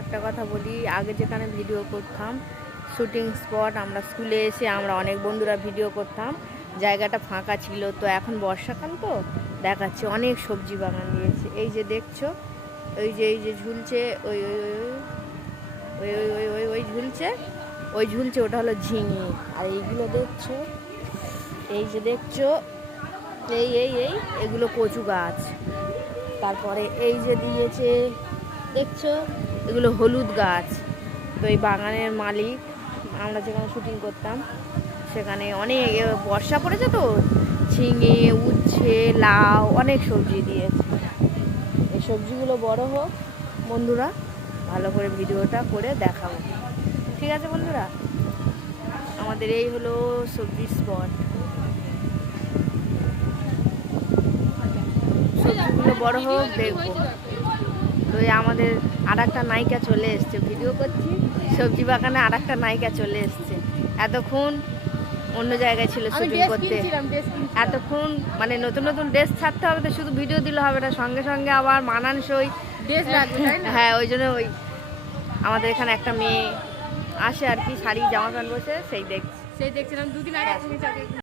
একটা কথা বলি, আগে যেখানে ভিডিও করতাম শুটিং স্পট, আমরা স্কুলে এসে আমরা অনেক বন্ধুরা ভিডিও করতাম, জায়গাটা ফাঁকা ছিল। তো এখন বর্ষাকাল তো দেখাচ্ছে অনেক সবজি বাগান দিয়েছে। এই যে দেখছো, এই যে ঝুলছে, ওই ওই ওই ওই ওই ওই ওই ঝুলছে, ওই ঝুলছে, ওটা হলো ঝিঙে। আর এইগুলো দেখছো, এই যে দেখছো, এই এই এই এগুলো কচু গাছ। তারপরে এই যে দিয়েছে দেখছো, এগুলো হলুদ গাছ। তো এই বাগানের মালিক, আমরা যেখানে শুটিং করতাম সেখানে অনেক বর্ষা পড়েছে তো ঝিঙে, উচ্ছে, লাউ, অনেক সবজি দিয়েছে। এই সবজিগুলো বড় হোক বন্ধুরা, ভালো করে ভিডিওটা করে দেখাবো। ঠিক আছে বন্ধুরা, আমাদের এই হলো সবজির স্পট। সবজিগুলো বড় হোক দেখবো। তো আমাদের আর একটা নায়িকা চলে এসছে, ভিডিও করছি সবজি বাগানে, আর একটা নায়িকা চলে এসছে। এতক্ষণ অন্য জায়গায় ছিল শুটিং করতে, এতক্ষণ মানে নতুন নতুন ড্রেস ছাড়তে হবে, তো শুধু ভিডিও দিলে হবে না, সঙ্গে সঙ্গে আবার মানানসই ড্রেস লাগবে। হ্যাঁ, ওই জন্য ওই আমাদের এখানে একটা মেয়ে আসে আর কি, শাড়ি জামা প্যান্ট বসে সেই দেখছিলাম দুদিন আগে।